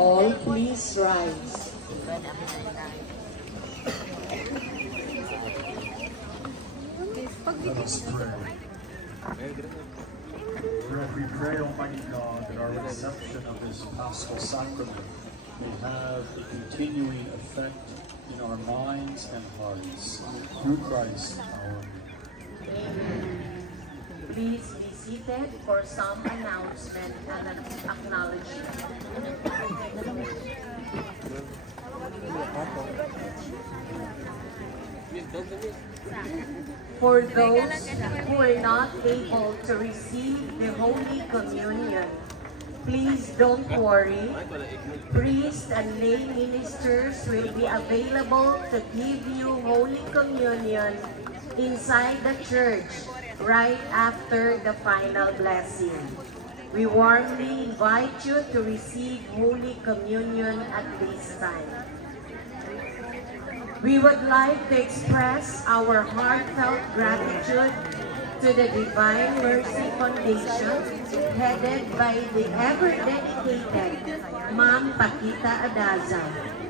all please rise. Let us pray. Lord, we pray, Almighty God, that our reception of this Paschal Sacrament may have a continuing effect in our minds and hearts. Through Christ our Lord. Please be seated for some announcement and an acknowledgement. For those who are not able to receive the Holy Communion, please don't worry. Priests and lay ministers will be available to give you Holy Communion inside the church right after the final blessing. We warmly invite you to receive Holy Communion at this time. We would like to express our heartfelt gratitude to the Divine Mercy Foundation, headed by the ever-dedicated Ma'am Paquita Adaza,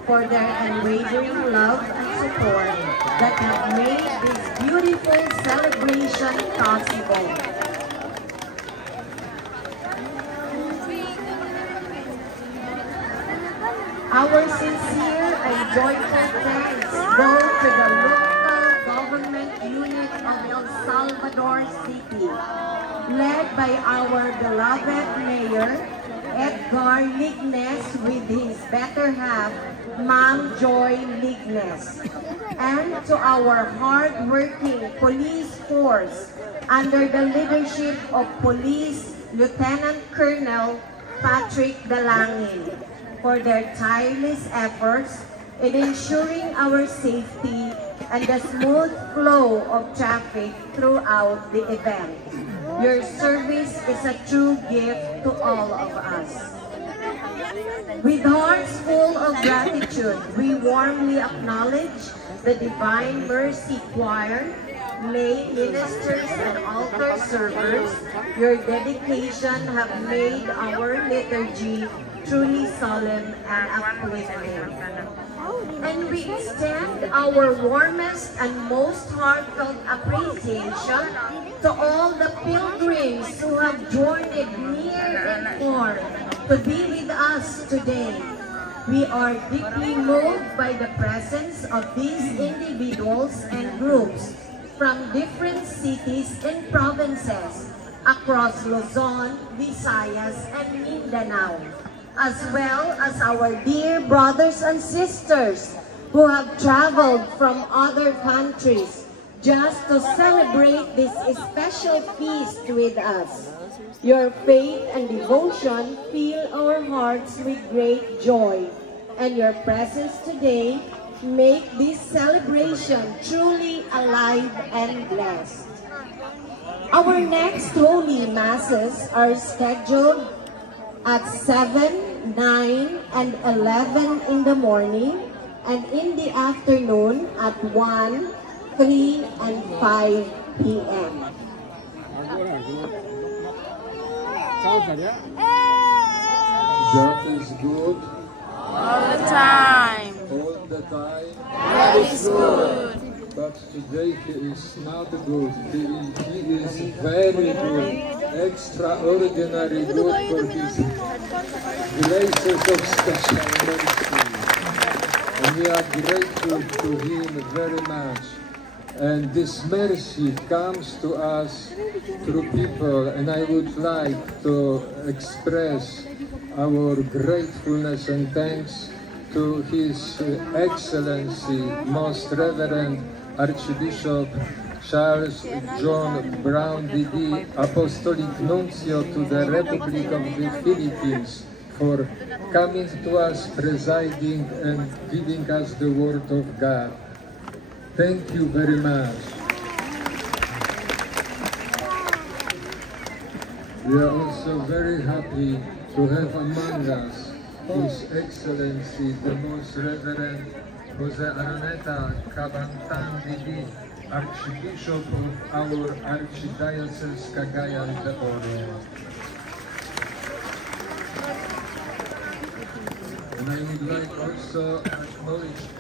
for their unwavering love and support that have made this beautiful celebration possible. Our sincere and joyful thanks go to the local government unit of El Salvador City, led by our beloved Mayor, Edgar Lignes, with his better half, Ma'am Joy Lignes, and to our hard-working police force under the leadership of Police Lieutenant Colonel Patrick Dalangin, for their tireless efforts in ensuring our safety and the smooth flow of traffic throughout the event. Your service is a true gift to all of us. With hearts full of gratitude, we warmly acknowledge the Divine Mercy Choir, lay ministers and altar servers. Your dedication have made our liturgy truly solemn and uplifting. And we extend our warmest and most heartfelt appreciation to all the pilgrims who have journeyed near and far to be with us today. We are deeply moved by the presence of these individuals and groups from different cities and provinces across Luzon, Visayas, and Mindanao, as well as our dear brothers and sisters who have traveled from other countries just to celebrate this special feast with us. Your faith and devotion fill our hearts with great joy, and your presence today make this celebration truly alive and blessed. Our next Holy Masses are scheduled at 7, 9, and 11 in the morning, and in the afternoon at 1, 3, and 5 p.m. God is good all the time. all the time, God is good. but today He is not good. He is very good, extraordinary good for His graces of special mercy. And we are grateful to Him very much. And this mercy comes to us through people, and I would like to express our gratefulness and thanks to His Excellency, Most Reverend Archbishop Charles John Brown D.D., Apostolic Nuncio to the Republic of the Philippines, for coming to us, presiding, and giving us the Word of God. Thank you very much. We are also very happy to have among us His Excellency, the Most Reverend Jose Araneta Cabantan D.D., Archbishop of our Archdiocese Cagayan de Oro. And I would like also acknowledge